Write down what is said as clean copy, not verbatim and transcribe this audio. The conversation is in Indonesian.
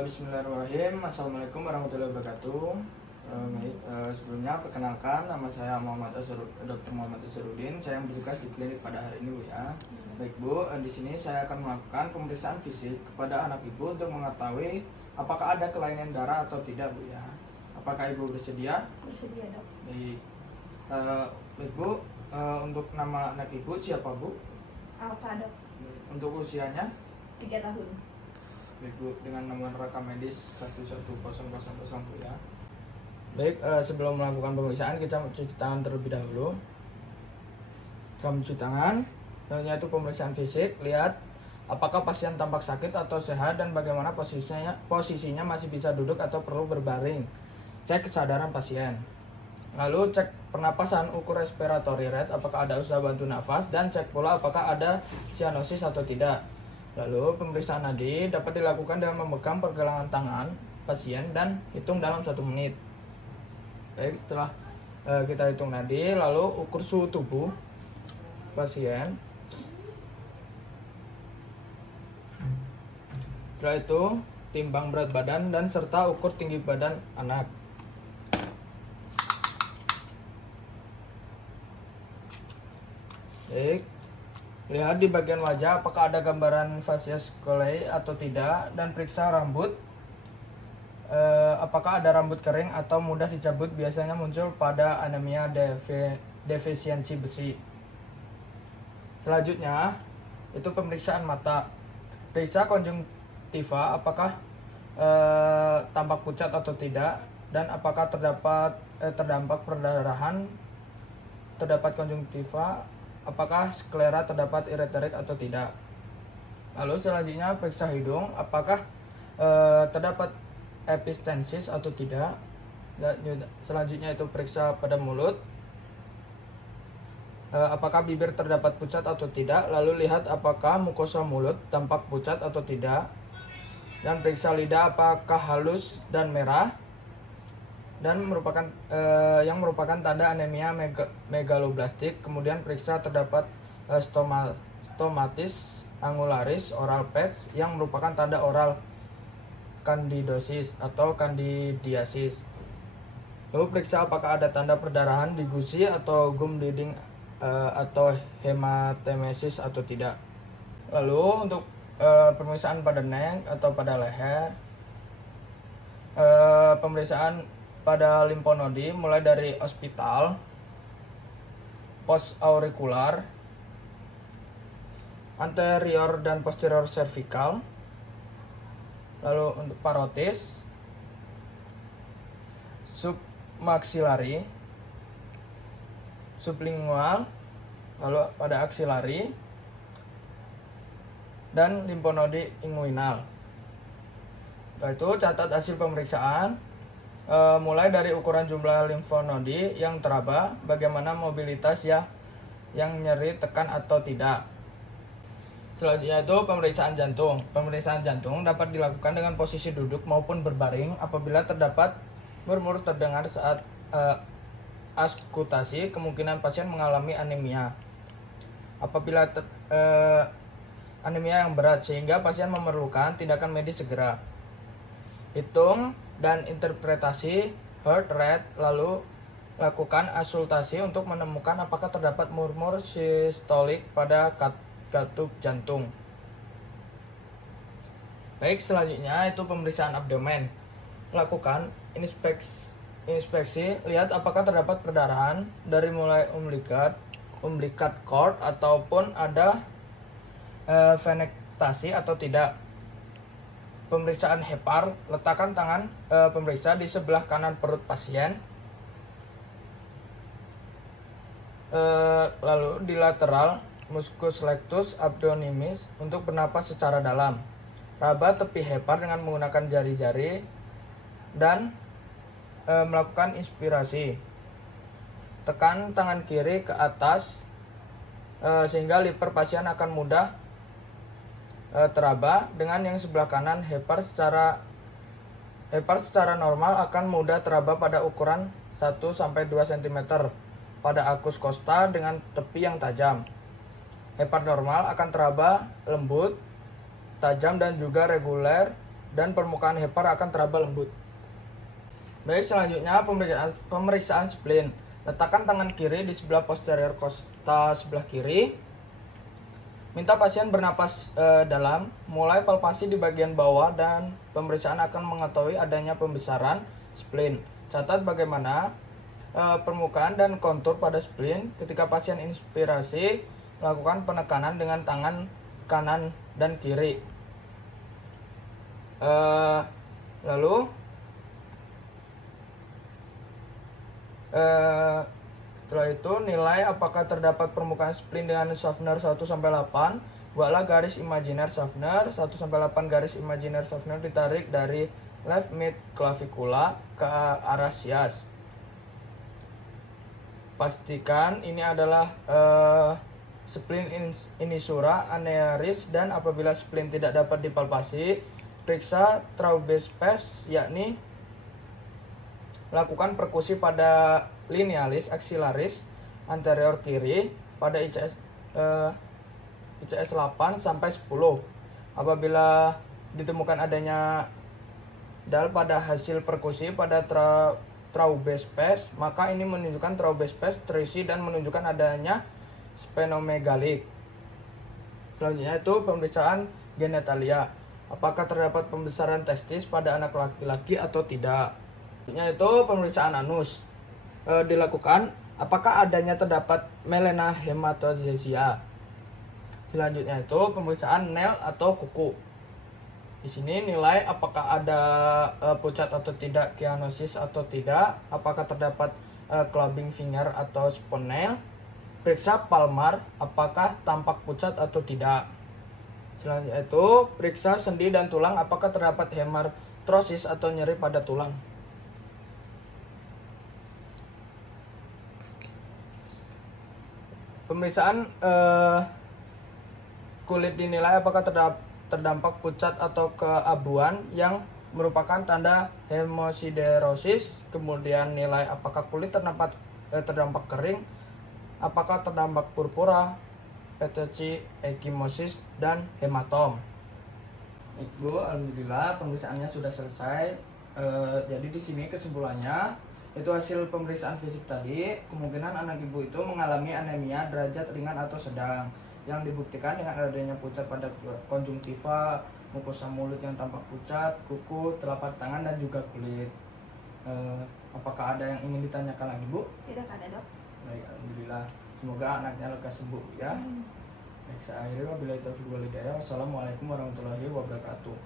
Bismillahirrahmanirrahim. Assalamualaikum warahmatullahi wabarakatuh. Sebelumnya perkenalkan, nama saya Dr. Muhammad Asrudin. Saya yang bertugas di klinik pada hari ini, Bu ya. Baik Bu, di sini saya akan melakukan pemeriksaan fisik kepada anak Ibu untuk mengetahui apakah ada kelainan darah atau tidak, Bu ya. Apakah Ibu bersedia? Bersedia, Dok. Baik. Baik Bu, untuk nama anak Ibu siapa, Bu? Alfa, Dok. Untuk usianya? 3 tahun. Baik Bu, dengan nomor rekam medis 11000 Bu ya. Baik, sebelum melakukan pemeriksaan kita mencuci tangan terlebih dahulu. Setelah mencuci tangan, yaitu pemeriksaan fisik, lihat apakah pasien tampak sakit atau sehat dan bagaimana posisinya masih bisa duduk atau perlu berbaring. Cek kesadaran pasien. Lalu cek pernapasan, ukur respiratory rate, apakah ada usaha bantu nafas, dan cek pula apakah ada sianosis atau tidak. Lalu pemeriksaan nadi dapat dilakukan dengan memegang pergelangan tangan pasien dan hitung dalam 1 menit. Baik, setelah kita hitung nadi, lalu ukur suhu tubuh pasien. Setelah itu timbang berat badan dan serta ukur tinggi badan anak. Baik. Lihat di bagian wajah apakah ada gambaran facies scolae atau tidak, dan periksa rambut. Apakah ada rambut kering atau mudah dicabut, biasanya muncul pada anemia defisiensi besi. Selanjutnya itu pemeriksaan mata. Periksa konjungtiva apakah tampak pucat atau tidak, dan apakah terdampak perdarahan, terdapat konjungtiva, apakah sklera terdapat iriteric atau tidak. Lalu selanjutnya periksa hidung, apakah terdapat epistensis atau tidak. Selanjutnya itu periksa pada mulut, apakah bibir terdapat pucat atau tidak. Lalu lihat apakah mukosa mulut tampak pucat atau tidak. Dan periksa lidah apakah halus dan merah, dan yang merupakan tanda anemia megaloblastik. Kemudian periksa terdapat stomatis angularis oral patch yang merupakan tanda oral kandidosis atau kandidiasis. Lalu periksa apakah ada tanda perdarahan di gusi atau gum bleeding atau hematemesis atau tidak. Lalu untuk pemeriksaan pada neck atau pada leher, pemeriksaan pada limfonodi mulai dari ospital, post aurikular, anterior dan posterior cervical. Lalu untuk parotis, submaxillary, sublingual, lalu pada axillary, dan limfonodi inguinal. Setelah itu catat hasil pemeriksaan. Mulai dari ukuran jumlah limfonodi yang teraba, bagaimana mobilitas yang nyeri, tekan atau tidak. Selanjutnya itu pemeriksaan jantung. Pemeriksaan jantung dapat dilakukan dengan posisi duduk maupun berbaring apabila terdapat murmur terdengar saat askutasi, kemungkinan pasien mengalami anemia. Apabila anemia yang berat sehingga pasien memerlukan tindakan medis segera. Hitung dan interpretasi heart rate, lalu lakukan auskultasi untuk menemukan apakah terdapat murmur sistolik pada katup jantung. Baik, selanjutnya itu pemeriksaan abdomen. Lakukan inspeksi, lihat apakah terdapat perdarahan dari mulai umbilical cord ataupun ada venektasi atau tidak. Pemeriksaan hepar, letakkan tangan pemeriksa di sebelah kanan perut pasien, lalu di lateral muscus rectus abdominis untuk bernapas secara dalam. Raba tepi hepar dengan menggunakan jari-jari dan melakukan inspirasi. Tekan tangan kiri ke atas sehingga liver pasien akan mudah teraba, dengan yang sebelah kanan hepar secara normal akan mudah teraba pada ukuran 1-2 cm pada arcus costa dengan tepi yang tajam. Hepar normal akan teraba lembut, tajam dan juga reguler dan permukaan hepar akan teraba lembut. Baik, selanjutnya pemeriksaan spleen. Letakkan tangan kiri di sebelah posterior kosta sebelah kiri. Minta pasien bernapas dalam, mulai palpasi di bagian bawah dan pemeriksaan akan mengetahui adanya pembesaran spleen. Catat bagaimana permukaan dan kontur pada spleen. Ketika pasien inspirasi, lakukan penekanan dengan tangan kanan dan kiri. Lalu setelah itu nilai apakah terdapat permukaan spleen dengan Schaffner 1-8. Buatlah garis imajiner Schaffner 1-8. Garis imajiner Schaffner ditarik dari left mid clavicula ke arah sias. Pastikan ini adalah spleen inisura anearis, dan apabila spleen tidak dapat dipalpasi, periksa Traubes-Pes, yakni lakukan perkusi pada linealis axillaris anterior kiri pada ICS 8 sampai 10. Apabila ditemukan adanya dal pada hasil perkusi pada Traubes-Pes, maka ini menunjukkan Traubes-Pes terisi dan menunjukkan adanya sphenomegaly. Selanjutnya itu pemeriksaan genitalia. Apakah terdapat pembesaran testis pada anak laki-laki atau tidak? Selanjutnya itu pemeriksaan anus. Dilakukan apakah adanya terdapat melena hematogenesia. Selanjutnya itu pemeriksaan nail atau kuku. Di sini nilai apakah ada pucat atau tidak, cyanosis atau tidak, apakah terdapat clubbing finger atau spone nail. Periksa palmar apakah tampak pucat atau tidak. Selanjutnya itu periksa sendi dan tulang apakah terdapat hemarthrosis atau nyeri pada tulang. Pemeriksaan kulit dinilai apakah terdampak pucat atau keabuan yang merupakan tanda hemosiderosis. Kemudian nilai apakah kulit terdampak kering, apakah terdampak purpura, petechiae, ekimosis, dan hematom. Ibu, alhamdulillah pemeriksaannya sudah selesai. Jadi di sini kesimpulannya itu hasil pemeriksaan fisik tadi, kemungkinan anak ibu itu mengalami anemia derajat ringan atau sedang yang dibuktikan dengan adanya pucat pada konjungtiva, mukosa mulut yang tampak pucat, kuku, telapak tangan, dan juga kulit. Apakah ada yang ingin ditanyakan lagi, Bu? Tidak ada, Dok. Baik, alhamdulillah. Semoga anaknya lekas sembuh ya. Baik, saya akhiri wabillahi taufiq wal hidayah. Wassalamualaikum warahmatullahi wabarakatuh.